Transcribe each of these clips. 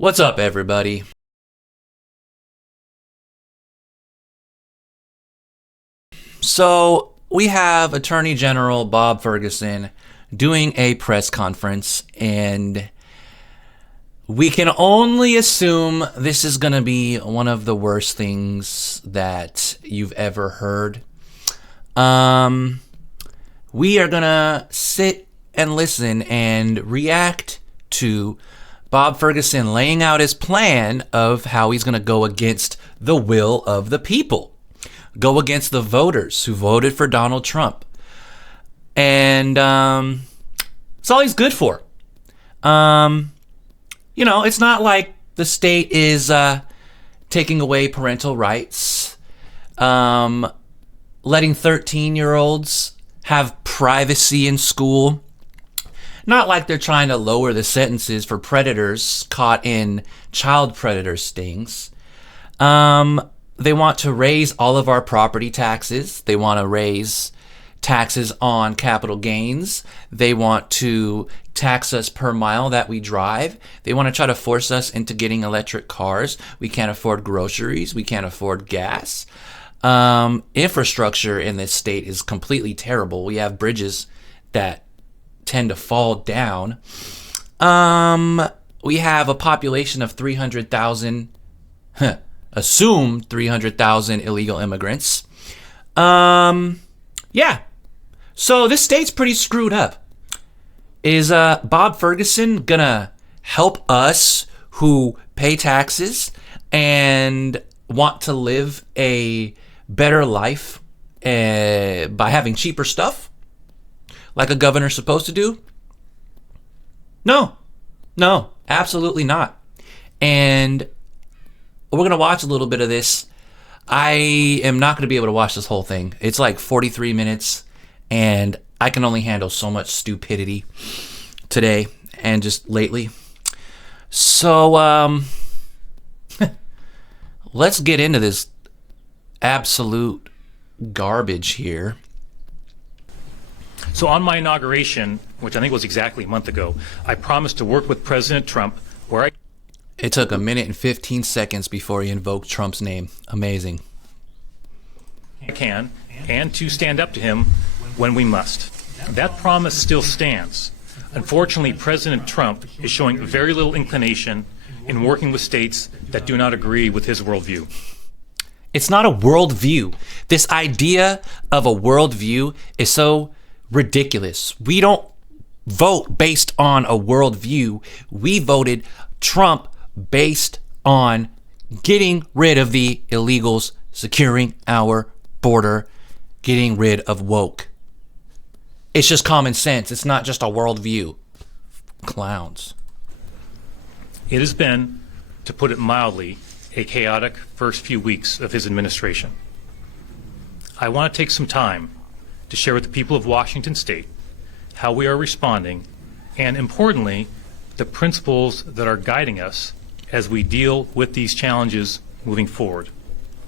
What's up, everybody? So, we have Attorney General Bob Ferguson doing a press conference, and we can only assume this is going to be one of the worst things that you've ever heard. We are going to sit and listen and react to Bob Ferguson laying out his plan of how he's going to go against the will of the people, go against the voters who voted for Donald Trump. And it's all he's good for. It's not like the state is taking away parental rights, letting 13-year-olds have privacy in school. Not like they're trying to lower the sentences for predators caught in child predator stings. They want to raise all of our property taxes. They want to raise taxes on capital gains. They want to tax us per mile that we drive. They want to try to force us into getting electric cars. We can't afford groceries. We can't afford gas. Infrastructure in this state is completely terrible. We have bridges that tend to fall down. We have a population of 300,000, assumed 300,000 illegal immigrants. Yeah. So this state's pretty screwed up. Is Bob Ferguson gonna help us who pay taxes and want to live a better life by having cheaper stuff? Like a governor's supposed to do? No, absolutely not. And we're going to watch a little bit of this. I am not going to be able to watch this whole thing. It's like 43 minutes, and I can only handle so much stupidity today and just lately. So, let's get into this absolute garbage here. So on my inauguration, which I think was exactly a month ago, I promised to work with President Trump where It took a minute and 15 seconds before he invoked Trump's name. Amazing. I can, and to stand up to him when we must. That promise still stands. Unfortunately, President Trump is showing very little inclination in working with states that do not agree with his worldview. It's not a worldview. This idea of a worldview is so ridiculous. We don't vote based on a worldview. We voted Trump based on getting rid of the illegals, securing our border, getting rid of woke. It's just common sense. It's not just a worldview. Clowns. It has been, to put it mildly, a chaotic first few weeks of his administration. I want to take some time to share with the people of Washington State how we are responding, and importantly, the principles that are guiding us as we deal with these challenges moving forward.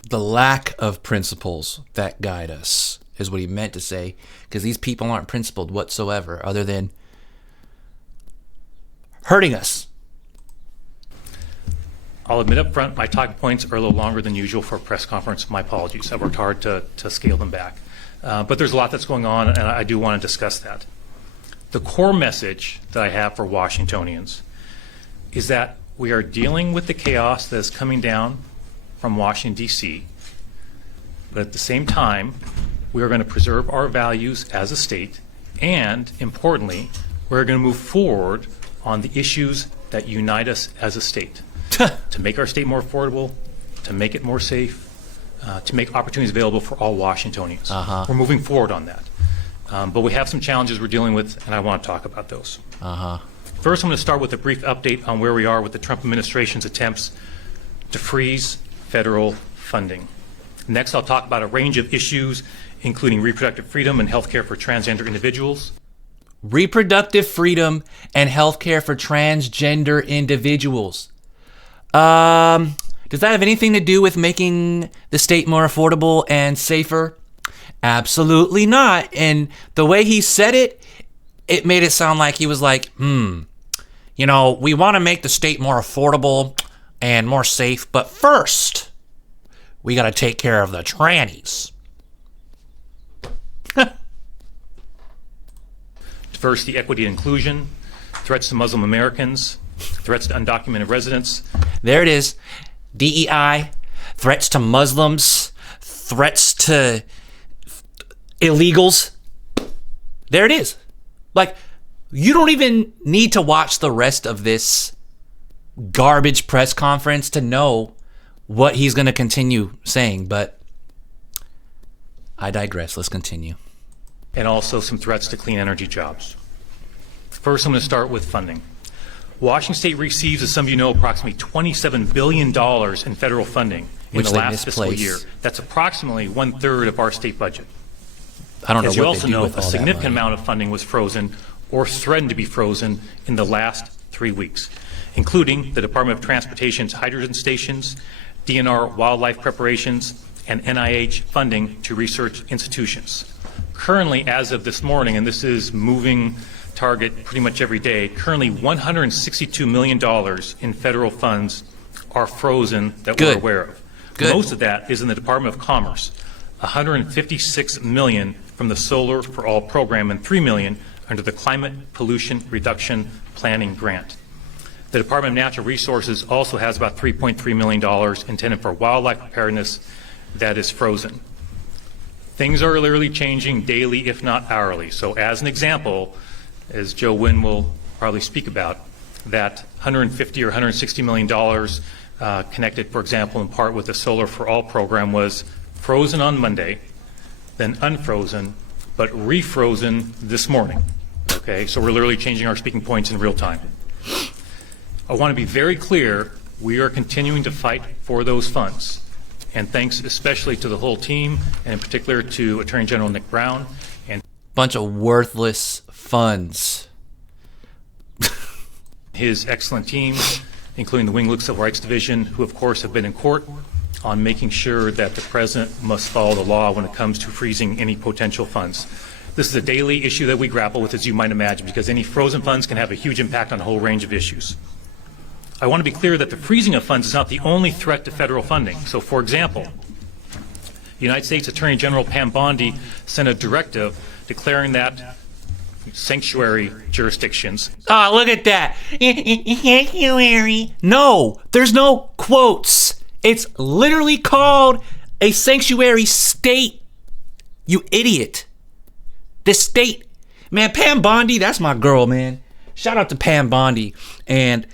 The lack of principles that guide us is what he meant to say, because these people aren't principled whatsoever, other than hurting us. I'll admit up front, my talking points are a little longer than usual for a press conference. My apologies. I worked hard to scale them back. But there's a lot that's going on, and I do want to discuss that. The core message that I have for Washingtonians is that we are dealing with the chaos that is coming down from Washington, D.C., but at the same time, we are going to preserve our values as a state, and importantly, we're going to move forward on the issues that unite us as a state. To make our state more affordable, to make it more safe, to make opportunities available for all Washingtonians. We're moving forward on that. But we have some challenges we're dealing with, and I want to talk about those. First, I'm going to start with a brief update on where we are with the Trump administration's attempts to freeze federal funding. Next, I'll talk about a range of issues, including reproductive freedom and health care for transgender individuals. Reproductive freedom and health care for transgender individuals. Does that have anything to do with making the state more affordable and safer? Absolutely not. And the way he said it, it made it sound like he was like, we want to make the state more affordable and more safe, but first, we got to take care of the trannies. Diversity, equity, and inclusion, threats to Muslim Americans, threats to undocumented residents. There it is. DEI, threats to Muslims, threats to illegals. There it is. Like, you don't even need to watch the rest of this garbage press conference to know what he's going to continue saying, but I digress. Let's continue. And also some threats to clean energy jobs. First, I'm going to start with funding. Washington State receives, as some of you know, approximately $27 billion in federal funding in the last fiscal year. That's approximately 1/3 of our state budget. I don't know what they do with all that money. As you also know, a significant amount of funding was frozen or threatened to be frozen in the last 3 weeks, including the Department of Transportation's hydrogen stations, DNR wildlife preparations, and NIH funding to research institutions. Currently, as of this morning, and this is moving target pretty much every day, currently $162 million in federal funds are frozen that we're aware of. Most of that is in the Department of Commerce, $156 million from the Solar for All program and $3 million under the Climate Pollution Reduction Planning Grant. The Department of Natural Resources also has about $3.3 million intended for wildlife preparedness that is frozen. Things are literally changing daily, if not hourly. So as an example, as Joe Wynn will probably speak about, that $150 or $160 million connected, for example, in part with the Solar for All program was frozen on Monday, then unfrozen, but refrozen this morning. Okay, so we're literally changing our speaking points in real time. I want to be very clear, we are continuing to fight for those funds. And thanks especially to the whole team, and in particular to Attorney General Nick Brown. And bunch of worthless funds. His excellent team, including the Wing-Luke Civil Rights Division, who of course have been in court on making sure that the president must follow the law when it comes to freezing any potential funds. This is a daily issue that we grapple with, as you might imagine, because any frozen funds can have a huge impact on a whole range of issues. I want to be clear that the freezing of funds is not the only threat to federal funding. So, for example, United States Attorney General Pam Bondi sent a directive declaring that sanctuary jurisdictions. Oh, look at that. Sanctuary. No, there's no quotes. It's literally called a sanctuary state. You idiot. The state. Man, Pam Bondi, that's my girl, man. Shout out to Pam Bondi. And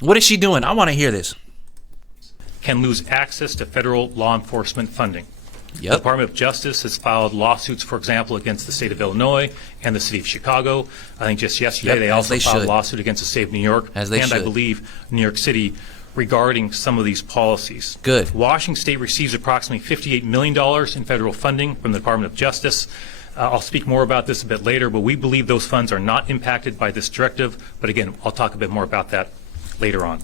what is she doing? I want to hear this. Can lose access to federal law enforcement funding. Yep. The Department of Justice has filed lawsuits, for example, against the state of Illinois and the city of Chicago. I think just yesterday they also filed a lawsuit against the state of New York and I believe New York City regarding some of these policies. Good. Washington State receives approximately $58 million in federal funding from the Department of Justice. I'll speak more about this a bit later, but we believe those funds are not impacted by this directive. But again, I'll talk a bit more about that later on.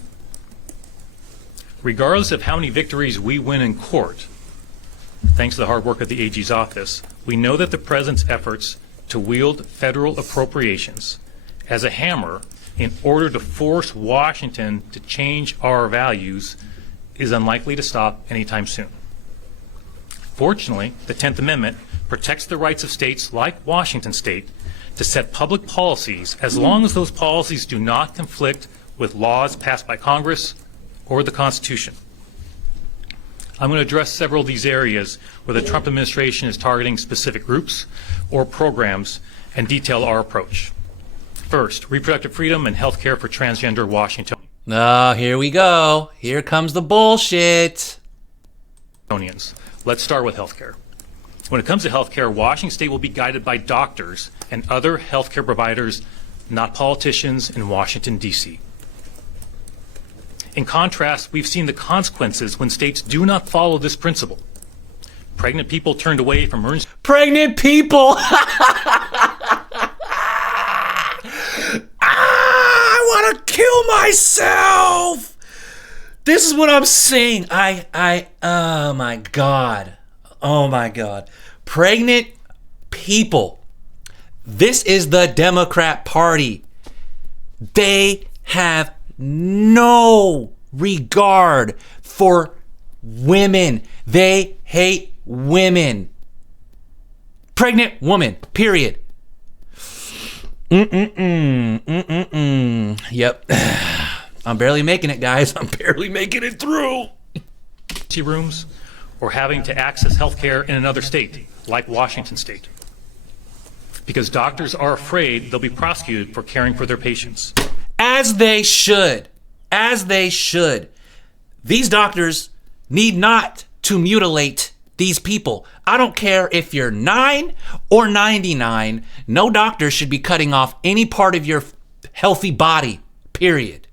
Regardless of how many victories we win in court, thanks to the hard work of the AG's office, we know that the president's efforts to wield federal appropriations as a hammer in order to force Washington to change our values is unlikely to stop anytime soon. Fortunately, the 10th Amendment protects the rights of states like Washington State to set public policies as long as those policies do not conflict with laws passed by Congress or the Constitution. I'm going to address several of these areas where the Trump administration is targeting specific groups or programs and detail our approach. First, reproductive freedom and health care for transgender Washingtonians. Oh, here we go. Here comes the bullshit. Let's start with health care. When it comes to health care, Washington State will be guided by doctors and other health care providers, not politicians in Washington, D.C. In contrast, we've seen the consequences when states do not follow this principle. Pregnant people turned away from emergency. Pregnant people! I want to kill myself! This is what I'm saying. Oh my God. Oh my God. Pregnant people. This is the Democrat Party. They have no regard for women. They hate women. Pregnant woman, period. Yep. I'm barely making it, guys. I'm barely making it through. Rooms or having to access health care in another state, like Washington State. Because doctors are afraid they'll be prosecuted for caring for their patients. As they should. As they should. These doctors need not to mutilate these people. I don't care if you're 9 or 99. No doctor should be cutting off any part of your healthy body, period.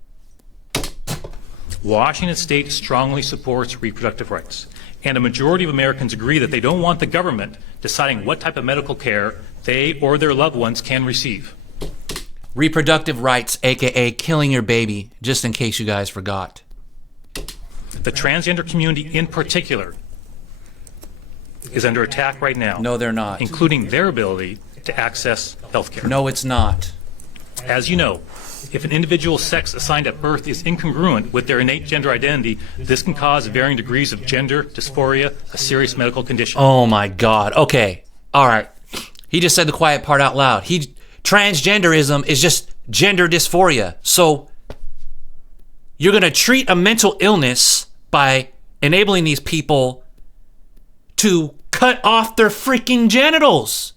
Washington State strongly supports reproductive rights, and a majority of Americans agree that they don't want the government deciding what type of medical care they or their loved ones can receive. Reproductive rights, aka killing your baby, just in case you guys forgot. The transgender community in particular is under attack right now. No, they're not. Including their ability to access health care. No, it's not. As you know, if an individual's sex assigned at birth is incongruent with their innate gender identity, this can cause varying degrees of gender dysphoria, a serious medical condition. Oh my God. Okay. All right. He just said the quiet part out loud. Transgenderism is just gender dysphoria. So you're going to treat a mental illness by enabling these people to cut off their freaking genitals.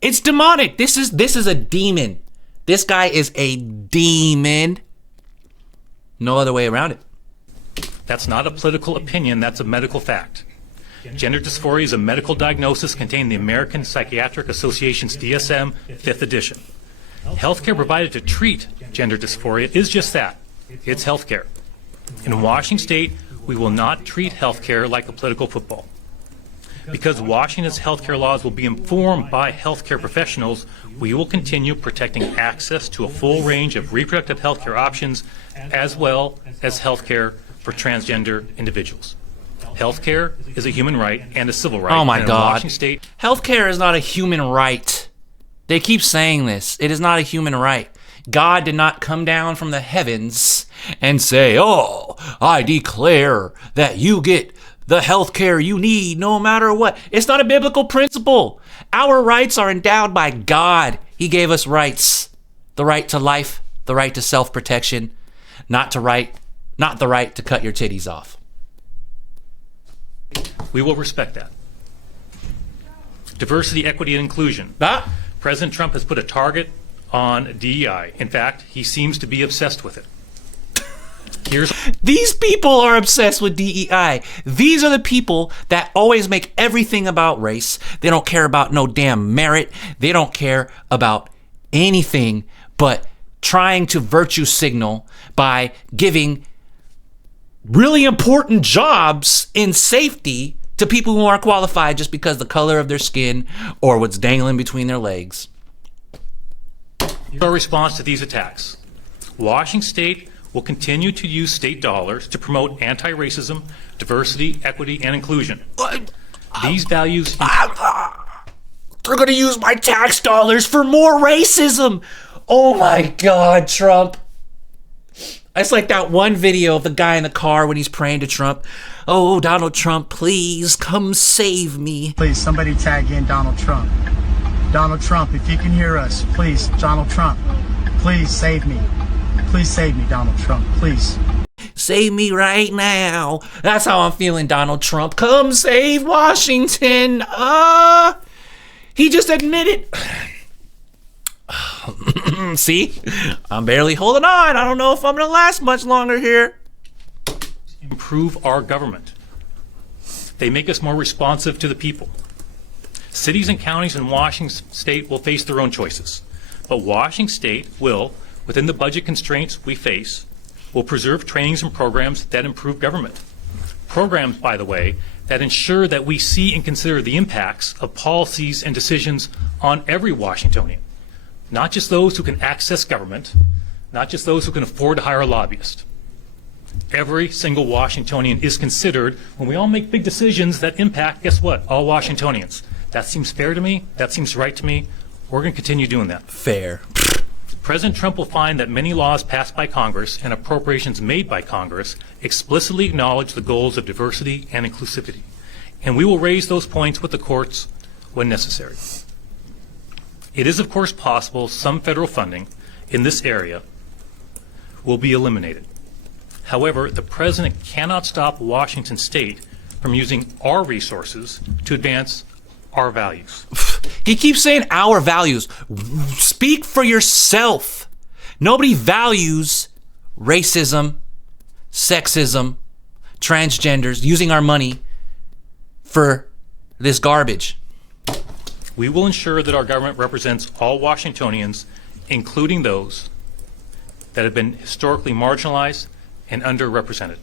It's demonic. This is a demon. This guy is a demon. No other way around it. That's not a political opinion, that's a medical fact. Gender dysphoria is a medical diagnosis contained in the American Psychiatric Association's DSM 5th edition. Healthcare provided to treat gender dysphoria is just that. It's healthcare. In Washington State, we will not treat healthcare like a political football. Because Washington's healthcare laws will be informed by healthcare professionals, we will continue protecting access to a full range of reproductive healthcare options, as well as healthcare for transgender individuals. Healthcare is a human right and a civil right. Oh my and in God. Washington State, Healthcare is not a human right. They keep saying this. It is not a human right. God did not come down from the heavens and say, "Oh, I declare that you get the health care you need no matter what." It's not a biblical principle. Our rights are endowed by God. He gave us rights. The right to life, the right to self-protection, not the right to cut your titties off. we will respect that. Diversity, equity, and inclusion. President Trump has put a target on DEI. In fact, he seems to be obsessed with it. These people are obsessed with DEI. These are the people that always make everything about race. They don't care about no damn merit. They don't care about anything but trying to virtue signal by giving really important jobs in safety to people who aren't qualified just because the color of their skin or what's dangling between their legs. Our response to these attacks. Washington State will continue to use state dollars to promote anti-racism, diversity, equity, and inclusion. These values... They're going to use my tax dollars for more racism. Oh my God, Trump. It's like that one video of the guy in the car when he's praying to Trump. Oh, Donald Trump, please come save me. Please, somebody tag in Donald Trump. Donald Trump, if you can hear us, please, Donald Trump, please save me. Please save me, Donald Trump, please. Save me right now. That's how I'm feeling, Donald Trump. Come save Washington. He just admitted. See, I'm barely holding on. I don't know if I'm going to last much longer here. Improve our government. They make us more responsive to the people. Cities and counties in Washington State will face their own choices, but Washington State will, within the budget constraints we face, will preserve trainings and programs that improve government. Programs, by the way, that ensure that we see and consider the impacts of policies and decisions on every Washingtonian, not just those who can access government, not just those who can afford to hire a lobbyist. Every single Washingtonian is considered when we all make big decisions that impact, guess what, all Washingtonians. That seems fair to me. That seems right to me. We're going to continue doing that. Fair. President Trump will find that many laws passed by Congress and appropriations made by Congress explicitly acknowledge the goals of diversity and inclusivity, and we will raise those points with the courts when necessary. It is, of course, possible some federal funding in this area will be eliminated. However, the President cannot stop Washington State from using our resources to advance our values. He keeps saying our values. Speak for yourself. Nobody values racism, sexism, transgenders, using our money for this garbage. We will ensure that our government represents all Washingtonians, including those that have been historically marginalized and underrepresented.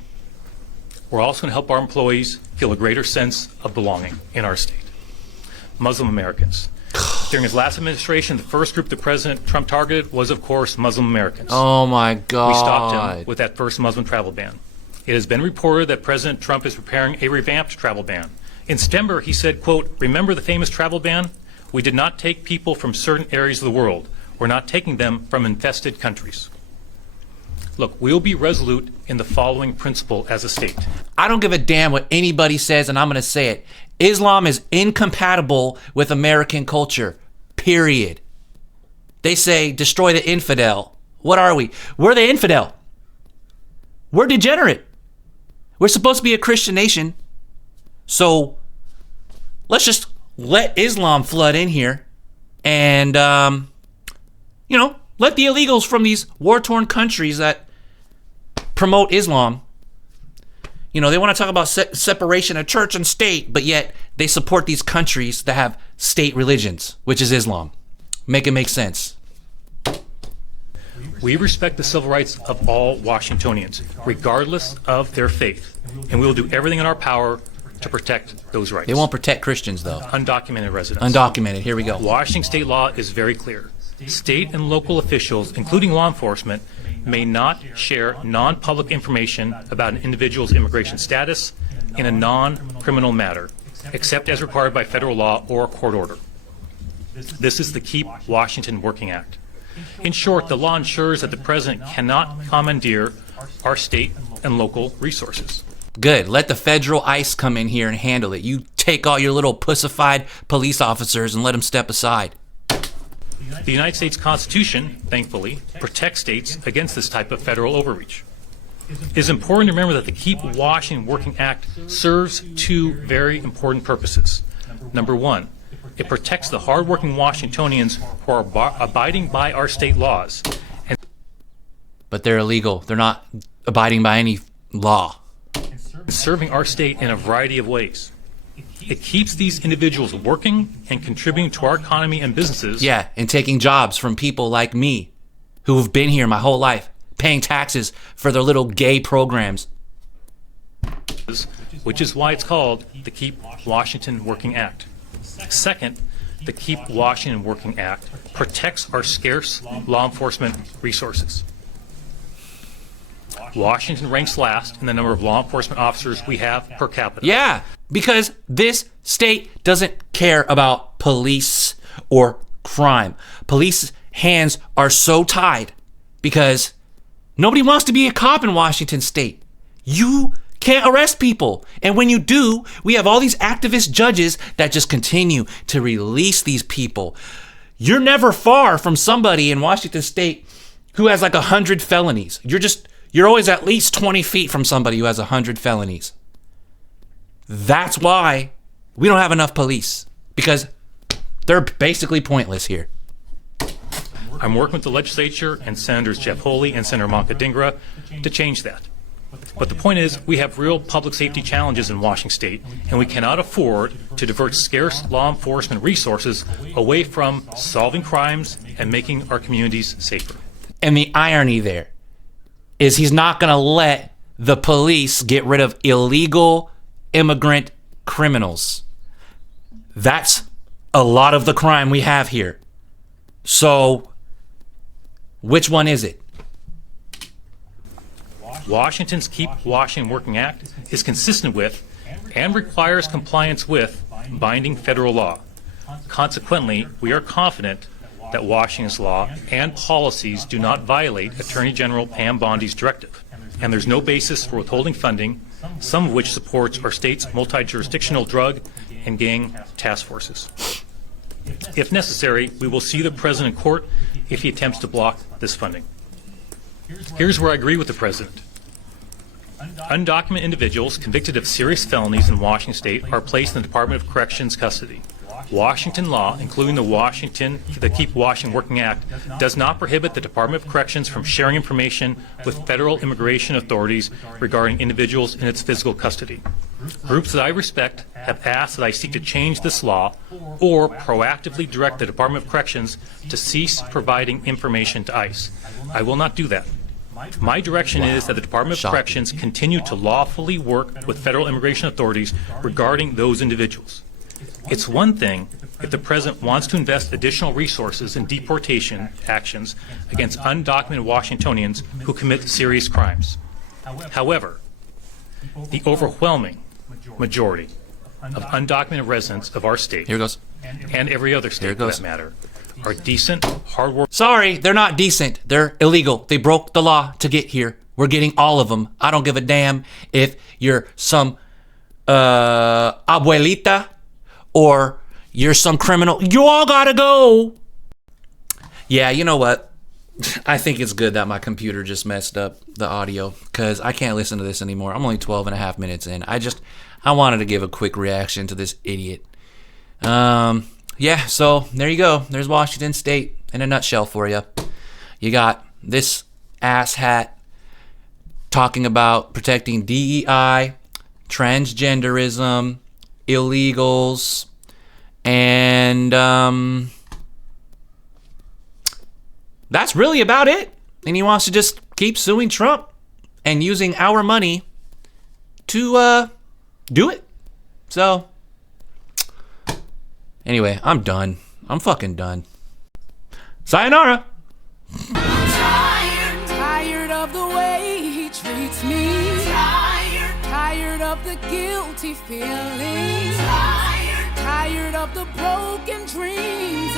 We're also going to help our employees feel a greater sense of belonging in our state. Muslim Americans. During his last administration, the first group that President Trump targeted was, of course, Muslim Americans. Oh my God. We stopped him with that first Muslim travel ban. It has been reported that President Trump is preparing a revamped travel ban. In September, he said, quote, "Remember the famous travel ban? We did not take people from certain areas of the world. We're not taking them from infested countries." Look, we'll be resolute in the following principle as a state. I don't give a damn what anybody says, and I'm going to say it. Islam is incompatible with American culture, period. They say destroy the infidel. What are we? We're the infidel. We're degenerate. We're supposed to be a Christian nation. So let's just let Islam flood in here and, let the illegals from these war-torn countries that promote Islam, they want to talk about separation of church and state, but yet they support these countries that have state religions, which is Islam. Make it make sense. We respect the civil rights of all Washingtonians, regardless of their faith, and we will do everything in our power to protect those rights. They won't protect Christians, though. Undocumented residents. Undocumented. Here we go. Washington state law is very clear. State and local officials, including law enforcement, may not share non-public information about an individual's immigration status in a non-criminal matter, except as required by federal law or court order. This is the Keep Washington Working Act. In short, the law ensures that the president cannot commandeer our state and local resources. Good. Let the federal ICE come in here and handle it. You take all your little pussified police officers and let them step aside. The United States Constitution, thankfully, protects states against this type of federal overreach. It is important to remember that the Keep Washington Working Act serves two very important purposes. Number one, it protects the hardworking Washingtonians who are abiding by our state laws. But they're illegal. They're not abiding by any law. Serving our state in a variety of ways. It keeps these individuals working and contributing to our economy and businesses. Yeah, and taking jobs from people like me who have been here my whole life, paying taxes for their little gay programs. Which is why it's called the Keep Washington Working Act. Second, the Keep Washington Working Act protects our scarce law enforcement resources. Washington ranks last in the number of law enforcement officers we have per capita. Yeah, because this state doesn't care about police or crime. Police hands are so tied because nobody wants to be a cop in Washington state. You can't arrest people. And when you do, we have all these activist judges that just continue to release these people. You're never far from somebody in Washington state who has like 100 felonies. You're always at least 20 feet from somebody who has 100 felonies. That's why we don't have enough police, because they're basically pointless here. I'm working with the legislature and Senators Jeff Holey and Senator Manka Dhingra to change that. But the point is, we have real public safety challenges in Washington state, and we cannot afford to divert scarce law enforcement resources away from solving crimes and making our communities safer. And the irony there is he's not going to let the police get rid of illegal immigrant criminals. That's a lot of the crime we have here. So, which one is it? Washington's Keep Washington Working Act is consistent with and requires compliance with binding federal law. Consequently, we are confident that Washington's law and policies do not violate Attorney General Pam Bondi's directive, and there's no basis for withholding funding, some of which supports our state's multi-jurisdictional drug and gang task forces. If necessary, we will see the President in court if he attempts to block this funding. Here's where I agree with the President. Undocumented individuals convicted of serious felonies in Washington State are placed in the Department of Corrections custody. Washington law, including the Keep Washington Working Act, does not prohibit the Department of Corrections from sharing information with federal immigration authorities regarding individuals in its physical custody. Groups that I respect have asked that I seek to change this law or proactively direct the Department of Corrections to cease providing information to ICE. I will not do that. My direction is that the Department of Corrections continue to lawfully work with federal immigration authorities regarding those individuals. It's one thing if the President wants to invest additional resources in deportation actions against undocumented Washingtonians who commit serious crimes. However, the overwhelming majority of undocumented residents of our state, Here it goes. and every other state for that matter, are decent, hard-working. Sorry, they're not decent. They're illegal. They broke the law to get here. We're getting all of them. I don't give a damn if you're some abuelita or you're some criminal. You all gotta go. Yeah, you know what? I think it's good that my computer just messed up the audio because I can't listen to this anymore. I'm only 12 and a half minutes in. I wanted to give a quick reaction to this idiot. Yeah, so there you go. There's Washington State in a nutshell for you. You got this asshat talking about protecting DEI, transgenderism, illegals, and that's really about it. And he wants to just keep suing Trump and using our money to do it. So anyway, I'm done. I'm fucking done. Sayonara. Tired of the way he treats me. Tired of the guilty feelings. Tired of the broken dreams.